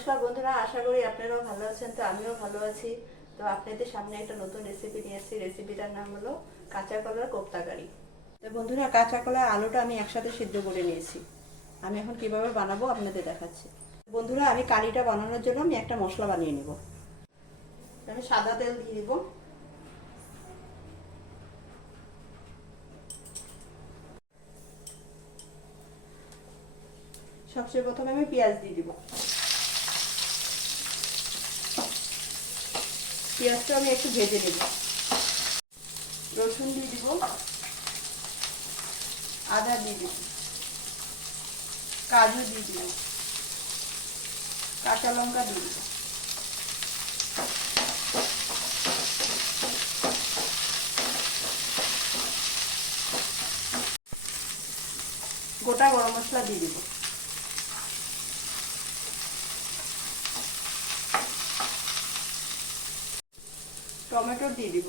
নমস্কার বন্ধুরা, আশা করি আপনারাও ভালো আছেন। তো আমিও ভালো আছি। তো আপনাদের সামনে একটা নতুন রেসিপি নিয়ে এসেছি। রেসিপিটার নাম হলো কাঁচা কলার কোপ্তা কারি। তো বন্ধুরা, কাঁচা কলা আলুটা আমি একসাথে সিদ্ধ করে নিয়েছি। আমি এখন কিভাবে বানাবো আপনাদের দেখাচ্ছি। বন্ধুরা, আমি কারিটা বানানোর জন্য আমি একটা মশলা বানিয়ে নেব। আমি সাদা তেল দিয়ে দিব। সবচেয়ে প্রথমে আমি পেঁয়াজ দিয়ে দিব। পেঁয়াজটা আমি একটু ভেজে নেব। রসুন দিয়ে দিব, আদা দিয়ে দিব, কাজু দিয়ে দিব, কাঁচা লঙ্কা দিয়ে দিব, গোটা গরম মশলা দিয়ে দিব, টমেটো দিয়ে দিব,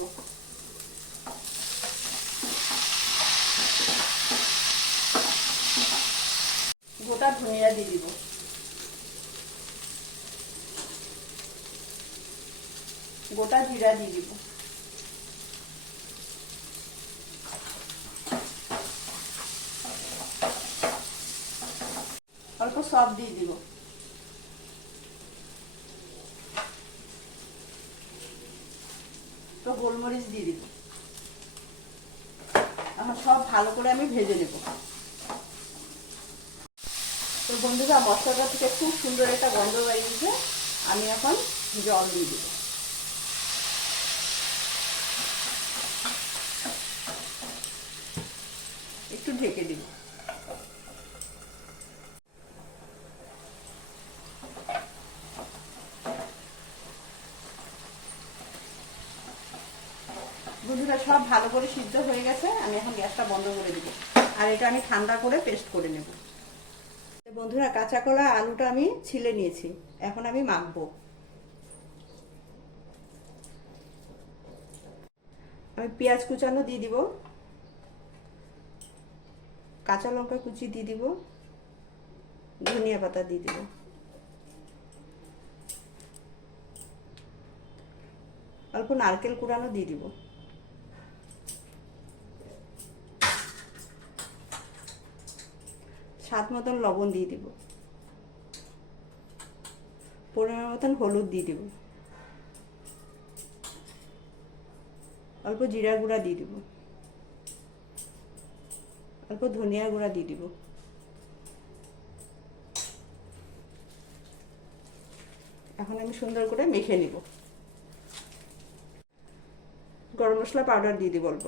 গোটা ধনিয়া দিয়ে দিব, গোটা জিরা দিয়ে দিব, অল্প সব দিয়ে দিব, তো গোলমরিচ দিয়ে দিব। এখন সব ভালো করে আমি ভেজে নেব। তো বন্ধুরা, মশলাটা থেকে খুব সুন্দর একটা গন্ধ বেরিয়েছে। আমি এখন জল দিয়ে দেব। একটু ঢেকে দিব। বন্ধুরা, সব ভালো করে সিদ্ধ হয়ে গেছে। আমি এখন গ্যাসটা বন্ধ করে দিব। আর এটা আমি ঠান্ডা করে পেস্ট করে নেব। বন্ধুরা, কাঁচা কলা আলুটা আমি ছিলে নিয়েছি। এখন আমি মাখবো। আমি পেঁয়াজ কুচানো দিয়ে দিব, কাঁচা লঙ্কা কুচি দিয়ে দিব, ধনিয়া পাতা দিয়ে দিব, অল্প নারকেল কুড়ানো দিয়ে দিব, স্বাদ মতন লবণ দিয়ে দিব, পরিমাণ মতন হলুদ দিয়ে দিব, অল্প জিরা গুঁড়া দিয়ে দিব, অল্প ধনিয়া গুঁড়া দিয়ে দিব। এখন আমি সুন্দর করে মেখে নিব। গরম মশলা পাউডার দিয়ে দিব অল্প,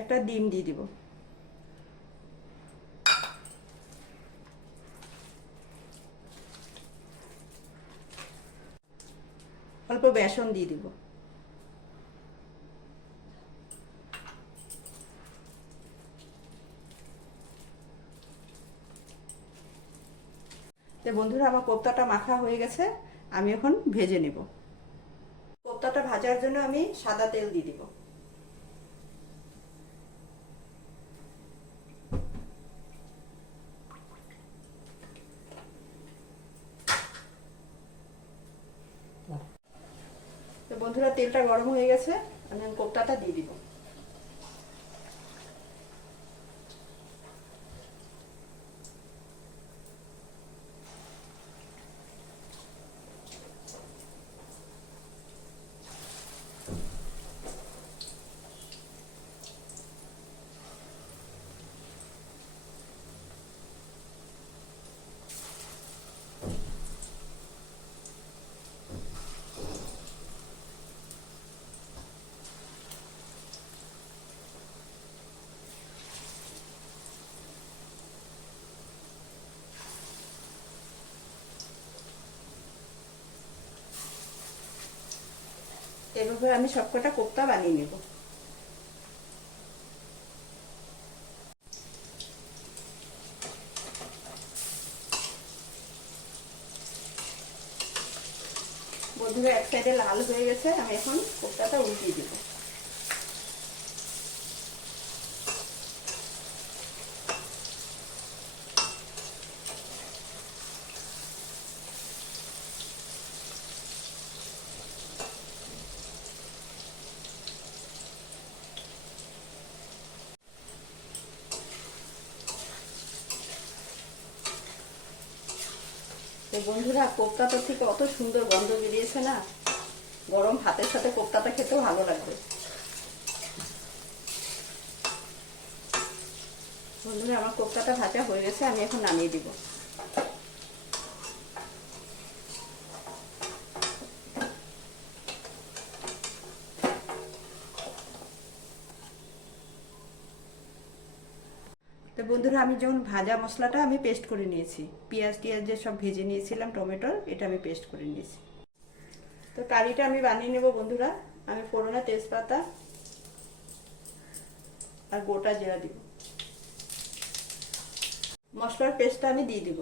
একটা ডিম দিয়ে দিব, অল্প বেসন দিয়ে দিব, তো বন্ধুরা, আমার কোপ্তাটা মাখা হয়ে গেছে। আমি এখন ভেজে নেব। কোপ্তাটা ভাজার জন্য আমি সাদা তেল দিয়ে দিব। তো বন্ধুরা, তেলটা গরম হয়ে গেছে। আমি কোপ্তাটা দিয়ে দিব। এভাবে আমি সবকটা কোপ্তা বানিয়ে নেব। বন্ধুরা, এক সাইডে লাল হয়ে গেছে। আমি এখন কোপ্তাটা উল্টিয়ে দেব। তো বন্ধুরা, কোপ্তাটা থেকে অত সুন্দর গন্ধ বেরিয়েছে না, গরম ভাতের সাথে কোপ্তাটা খেতেও ভালো লাগবে। বন্ধুরা, আমার কোপ্তাটা ভাজা হয়ে গেছে, আমি এখন নামিয়ে দিব। তো বন্ধুরা, আমি যেমন ভাজা মশলাটা আমি পেস্ট করে নিয়েছি, পেঁয়াজ টিয়াজ যে সব ভেজে নিয়েছিলাম, টমেটোর এটা আমি পেস্ট করে নিয়েছি। তো কারিটা আমি বানিয়ে নেব বন্ধুরা। আমি ফোড়নে তেজপাতা আর গোটা জিরা দিব। মশলার পেস্টটা আমি দিয়ে দিব।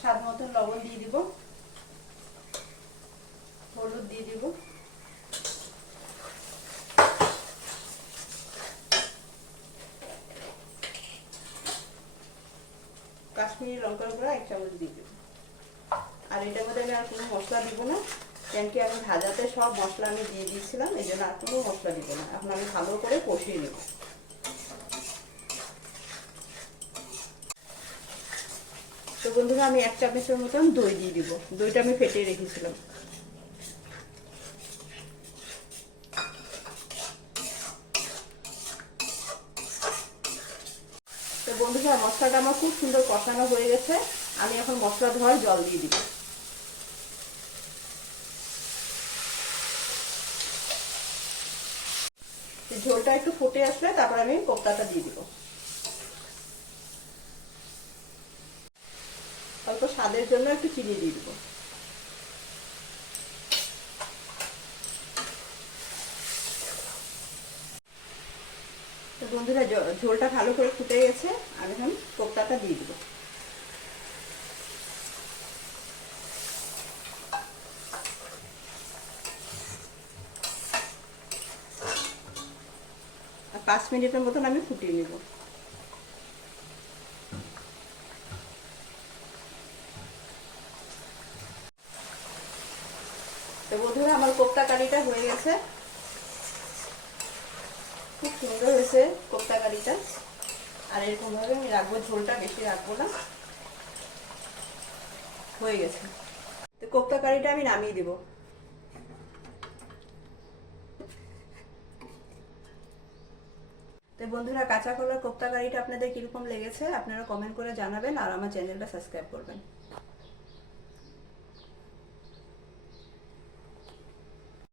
স্বাদ মতন লবণ দিয়ে দিব, হলুদ দিয়ে দিব, কাশ্মীরি লঙ্কার গুঁড়া 1 চামচ দিয়ে দিব। আর এটার মধ্যে আমি আর কোনো মশলা দিব না, কেন কি আমি ভাজাতে সব মশলা আমি দিয়ে দিয়েছিলাম, এই জন্য আর কোনো মশলা দিব না। এখন আমি ভালো করে কষিয়ে নেব। তো বন্ধুরা, আমি 1 চামচের মতন দই দিয়ে দিব। দইটা আমি ফেটিয়ে রেখেছিলাম। তো বন্ধুরা, মশলাটা আমার খুব সুন্দর কষানো হয়ে গেছে। আমি এখন মশলা ধোয়ার জল দিয়ে দিব। ঝোলটা একটু ফুটে আসলে তারপর আমি কোপ্তাটা দিয়ে দিব। অল্প স্বাদের জন্য একটু চিনি দিয়ে দিব। তো বন্ধুরা, ঝোলটা ভালো করে ফুটে গেছে, আমি এখন কোপ্তাটা দিয়ে দিব। আর 5 মিনিটের মতন আমি ফুটিয়ে নেব। তো বন্ধুরা, আমার কোপ্তা কারিটা হয়ে গেছে, খুব সুন্দর হয়েছে কোপ্তা কারিটা। আর এরকম ভাবে আমি রাখবো, ঝোলটা বেশি রাখবো না। হয়ে গেছে। তো কোপ্তা কারিটা আমি নামিয়ে দিব। তো বন্ধুরা, কাঁচা কলার কোপ্তা কারিটা আপনাদের কিরকম লেগেছে আপনারা কমেন্ট করে জানাবেন, আর আমার চ্যানেলটা সাবস্ক্রাইব করবেন।